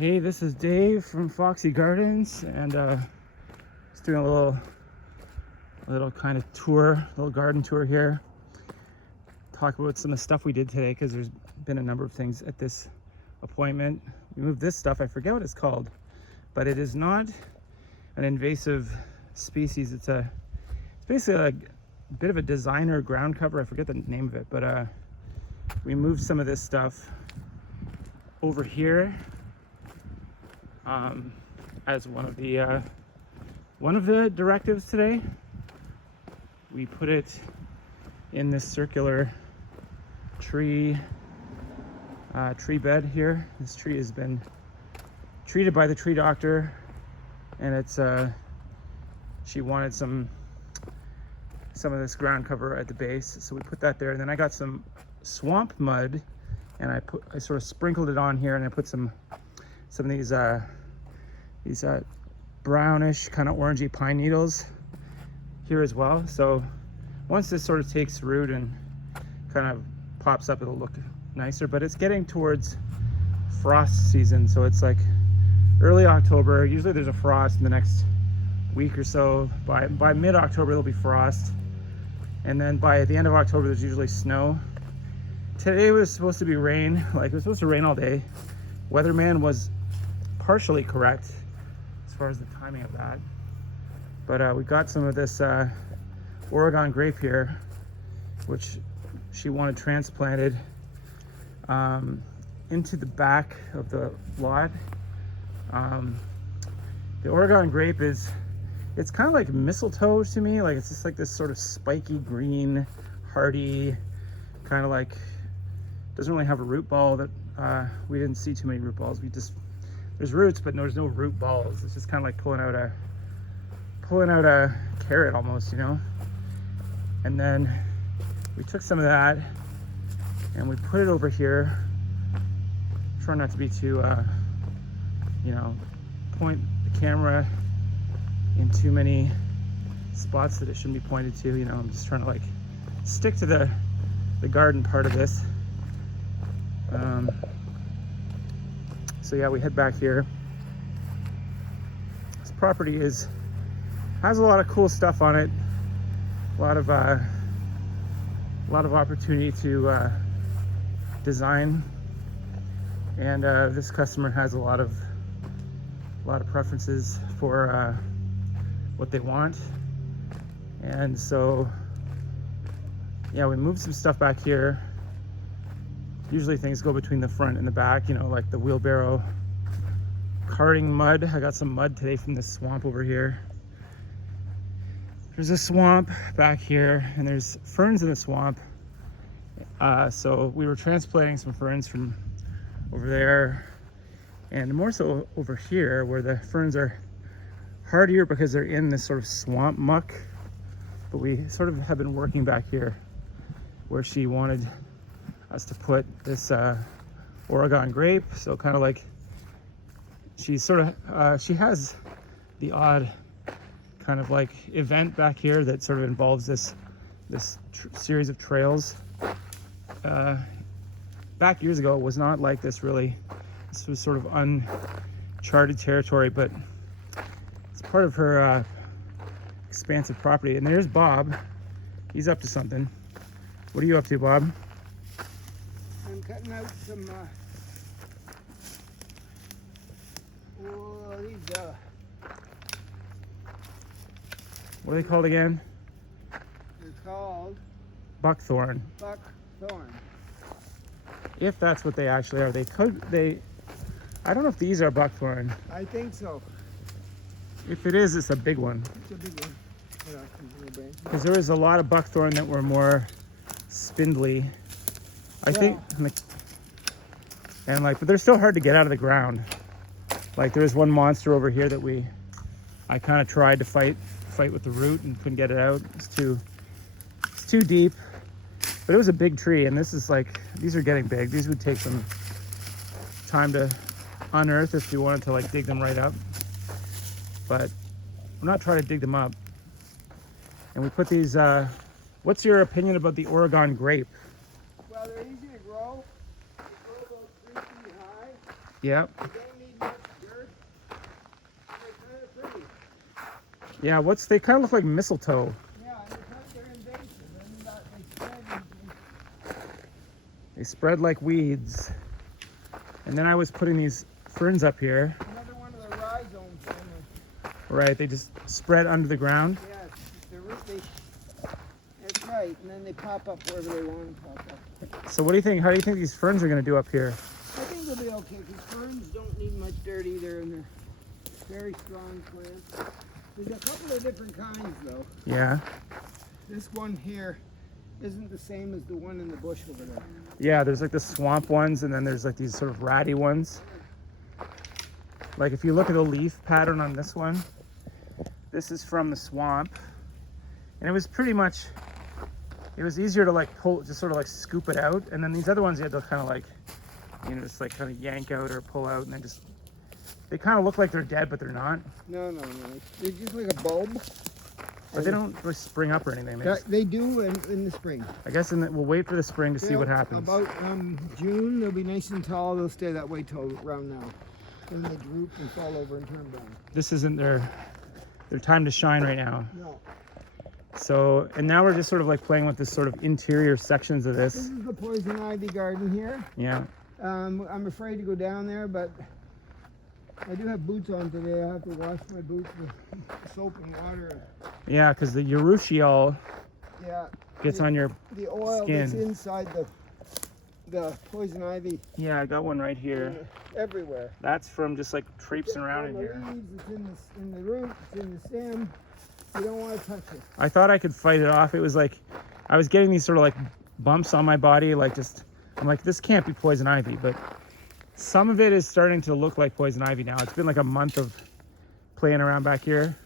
Hey, this is Dave from Foxy Gardens, and just doing a little kind of tour, little garden tour here. Talk about some of the stuff we did today, because there's been a number of things at this appointment. We moved this stuff, I forget what it's called, but it is not an invasive species. It's basically a bit of a designer ground cover. I forget the name of it, but we moved some of this stuff over here as one of the directives today. We put it in this circular tree bed here. This tree has been treated by the tree doctor, and it's she wanted some of this ground cover at the base, so we put that there. And then I got some swamp mud, and I sort of sprinkled it on here, and I put some of these brownish kind of orangey pine needles here as well. So once this sort of takes root and kind of pops up, it'll look nicer. But it's getting towards frost season, so it's like early October. Usually there's a frost in the next week or so. By mid-October there'll be frost, and then by the end of October there's usually snow. Today was supposed to be rain, like it was supposed to rain all day. Weatherman was partially correct as far as the timing of that, but we got some of this Oregon grape here, which she wanted transplanted into the back of the lot. The Oregon grape it's kind of like mistletoe to me. Like, it's just like this sort of spiky green, hardy, kind of like, doesn't really have a root ball. That we didn't see too many root balls. There's roots, but there's no root balls. It's just kind of like pulling out a carrot almost, you know. And then we took some of that and we put it over here. Try not to be too point the camera in too many spots that it shouldn't be pointed to. You know, I'm just trying to like stick to the garden part of this. So yeah, we head back here. This property has a lot of cool stuff on it. A lot of opportunity to design, and this customer has a lot of preferences for what they want. And so yeah, we moved some stuff back here. Usually things go between the front and the back, you know, like the wheelbarrow carting mud. I got some mud today from this swamp over here. There's a swamp back here, and there's ferns in the swamp. So we were transplanting some ferns from over there, and more so over here where the ferns are hardier because they're in this sort of swamp muck. But we sort of have been working back here where she wanted us to put this Oregon grape. So kind of like she's sort of she has the odd kind of like event back here that sort of involves this series of trails. Back years ago it was not like this really. This was sort of uncharted territory, but it's part of her expansive property. And there's Bob. He's up to something. What are you up to, Bob? I'm cutting out some what are they called again? they're called Buckthorn. buckthorn. If that's what they actually are. I don't know if these are buckthorn. I think so. If it is, it's a big one. It's a big one. Hold on, a little bit. Because there was a lot of buckthorn that were more spindly, I think. And but they're still hard to get out of the ground. Like, there was one monster over here that I kind of tried to fight with the root and couldn't get it out. It's too deep. But it was a big tree, and this is like, these are getting big. These would take some time to unearth if you wanted to like dig them right up. But I'm not trying to dig them up. And we put these, what's your opinion about the Oregon grape? Well, they're easy to grow. They grow about 3 feet high. Yeah. They don't need much Yeah, they kind of look like mistletoe. Yeah, and because they're invasive, and they spread. They spread like weeds. And then I was putting these ferns up here. Another one of the rhizome family. Right, they just spread under the ground. Yeah, that's right, and then they pop up wherever they want to pop up. So what do you think? How do you think these ferns are going to do up here? I think they'll be okay, because ferns don't need much dirt either, and they're very strong plants. There's a couple of different kinds, though. Yeah. This one here isn't the same as the one in the bush over there. Yeah, there's like the swamp ones, and then there's like these sort of ratty ones. Like if you look at the leaf pattern on this one, this is from the swamp. And it was pretty much, it was easier to like pull, just sort of like scoop it out. And then these other ones you had to kind of like, you know, just like kind of yank out or pull out, and then just, they kind of look like they're dead, but they're not. No. They're just like a bulb. But they don't really spring up or anything. They do in the spring. I guess we'll wait for the spring to see what happens. About June, they'll be nice and tall. They'll stay that way till around now. Then they droop and fall over and turn down. This isn't their time to shine right now. No. So, and now we're just sort of like playing with this sort of interior sections of this. This is the poison ivy garden here. Yeah. I'm afraid to go down there, but I do have boots on today. I have to wash my boots with soap and water. Yeah, because the urushiol gets on your the oil skin. that's inside the poison ivy. Yeah, I got one right here. Everywhere. That's from just like traipsing around in the here. leaves, it's in the root, it's in the stem. You don't want to touch it. I thought I could fight it off. It was like, I was getting these sort of like bumps on my body, like just, I'm like, this can't be poison ivy, but some of it is starting to look like poison ivy now. It's been like a month of playing around back here.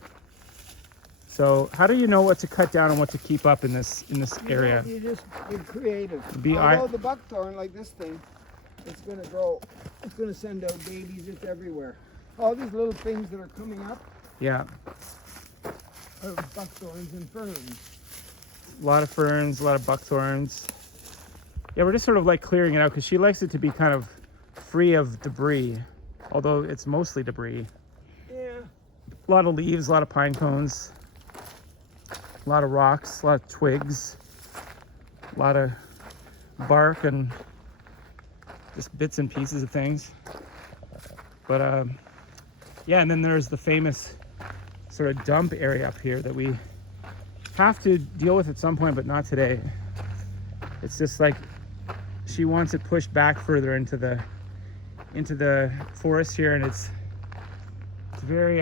So how do you know what to cut down and what to keep up in this area? You just be creative. Be Although the buckthorn, like this thing, it's going to grow. It's going to send out babies. It's everywhere. All these little things that are coming up Yeah. are buckthorns and ferns. A lot of ferns, a lot of buckthorns. Yeah, we're just sort of like clearing it out because she likes it to be kind of free of debris, although it's mostly debris. Yeah. A lot of leaves, a lot of pine cones, a lot of rocks, a lot of twigs, a lot of bark and just bits and pieces of things. But yeah, and then there's the famous sort of dump area up here that we have to deal with at some point, but not today. It's just like she wants it pushed back further into the forest here, and it's very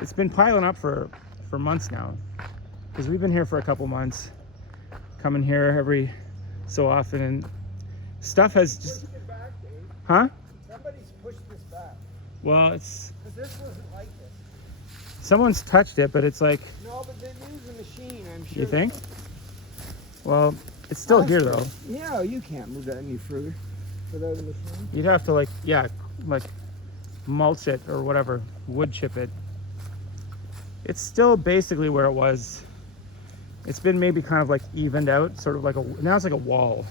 it's been piling up for months now, because we've been here for a couple months, coming here every so often, and stuff has just Pushing it back, Dave. huh Somebody's pushed this back. well, it's Because this wasn't like this. someone's touched it, but it's like, No, but they use a machine, I'm sure. you think? Well, it's still here though. Yeah, you can't move that any further without a machine. You'd have to like, yeah, like mulch it or whatever, wood chip it. It's still basically where it was. It's been maybe kind of like evened out, sort of like now it's like a wall.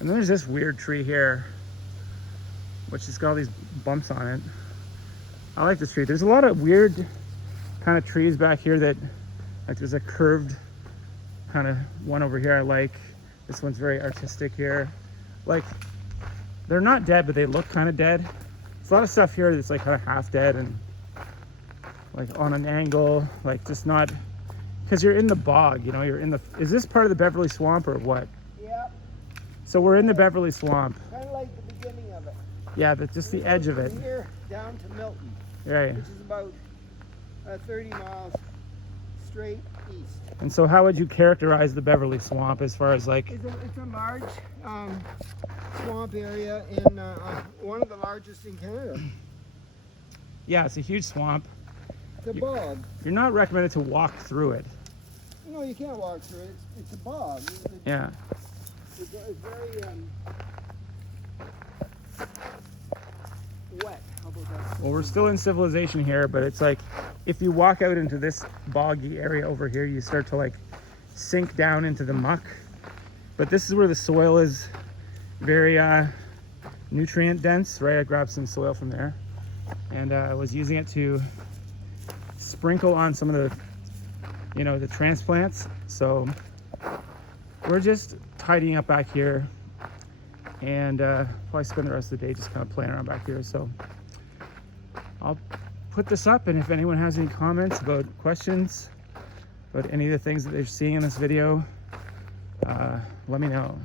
And then there's this weird tree here, which has got all these bumps on it. I like this tree. There's a lot of weird kind of trees back here that, like there's a curved kind of one over here I like. This one's very artistic here. Like, they're not dead, but they look kind of dead. There's a lot of stuff here that's like kind of half dead and like on an angle, like just not, because you're in the bog, you know, you're in the, is this part of the Beverly Swamp or what? Yeah, So we're in the Beverly Swamp. kind of like the beginning of it. Yeah, just the edge of it. From here down to Milton, Right. which is about 30 miles straight east. And so how would you characterize the Beverly Swamp as far as like, It's a large swamp area, in one of the largest in Canada. yeah, it's a huge swamp. It's a bog. You're not recommended to walk through it. No, you can't walk through it. It's a bog. Yeah. It's very wet. How about that? Well, we're still in civilization here, but it's like, if you walk out into this boggy area over here, you start to like sink down into the muck. But this is where the soil is very nutrient dense, right? I grabbed some soil from there, and I was using it to sprinkle on some of the, you know, the transplants. So we're just tidying up back here, and probably spend the rest of the day just kind of playing around back here. So I'll put this up, and if anyone has any comments about questions about any of the things that they're seeing in this video, let me know.